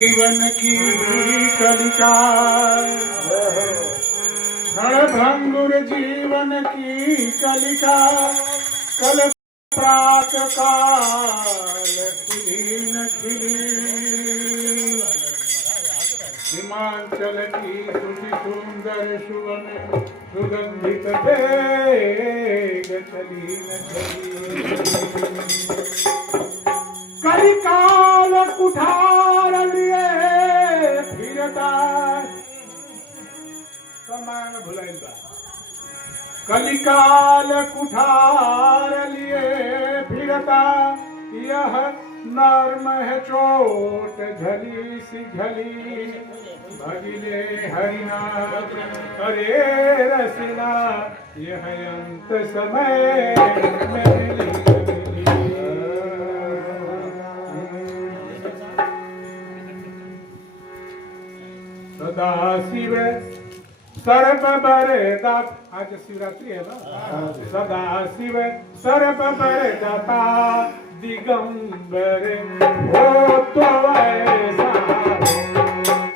जीवन की कलिका क्षणभंगुर जीवन की कलिका कल प्रात काल खिली न खिली हिमाचल की सुधि सुंदर सुवन सुगंधित वेग चली न चली कलिकाल कुठार लिए फिरता समान भुलाइल बा कलिकाल कुठार लिए फिरता यह नर्म है चोट झली सी झली भगिले हरिनाथ हरे रसना यह अंत समय में सदा शिव सर्व बरदा आज शिवरात्रि है ना सदा शिव सर्व बरदाता दिगंबर हो तो ऐसा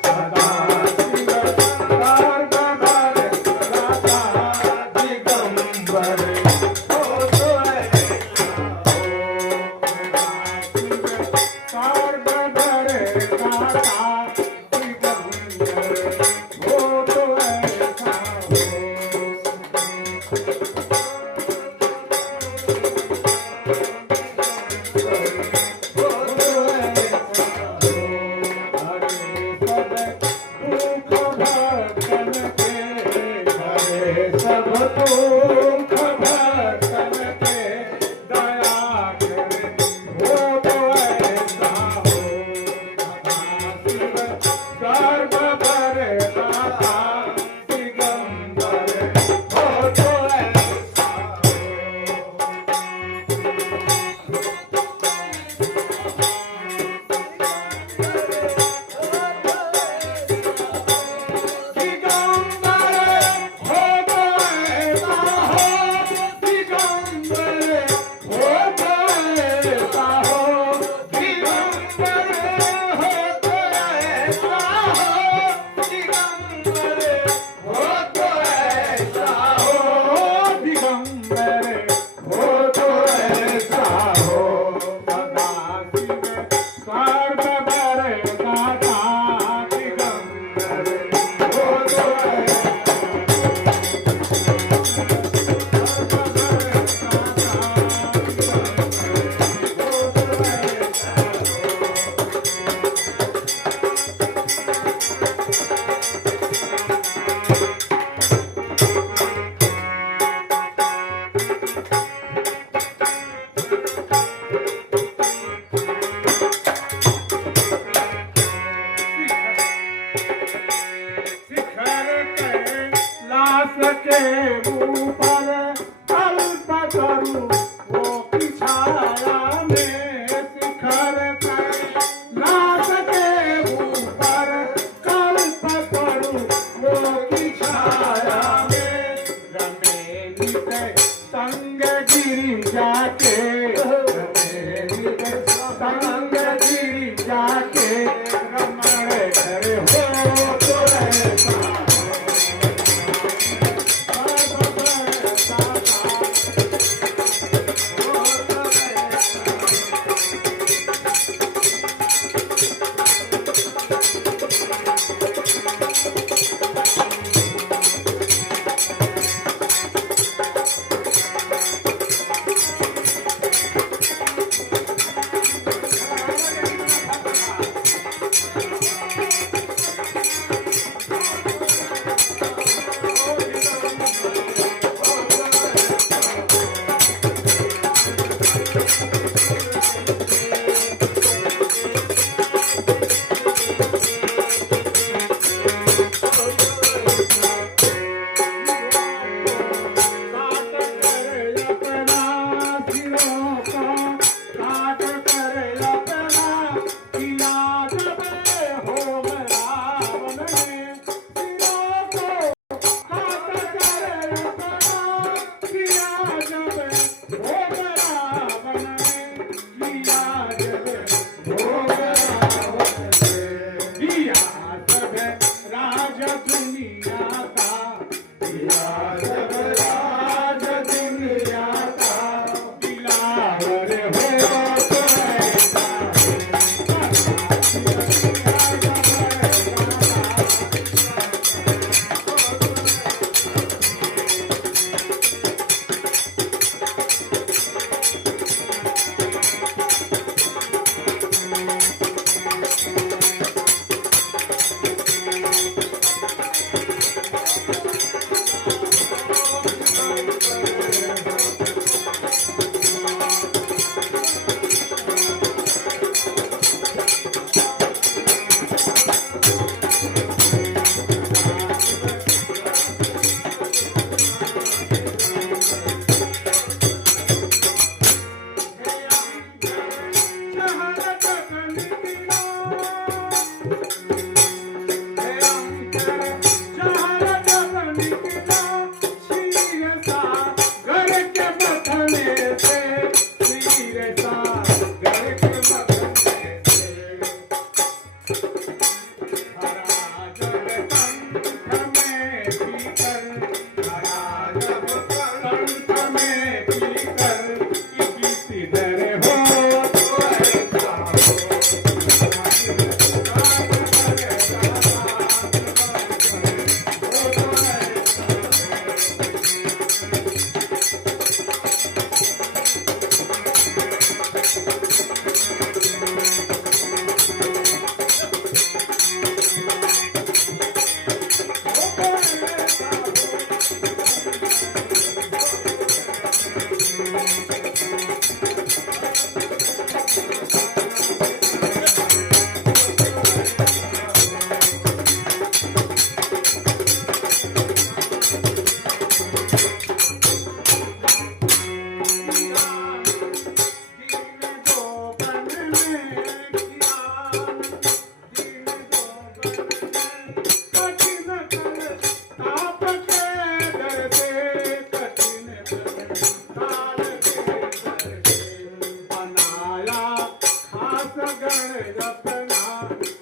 सदा शिव सर्व बरदाता दिगंबर हो तो ऐसा सर्व बरदाता के ऊपर अल्प करूं वो की छाया में शिखर कैलाश के ऊपर कल्प करूं वो की छाया में रमेली के संग गिरी जाके रमेली के संग गिरी जाके रमण करे हो तो ऐसा जग में जाकर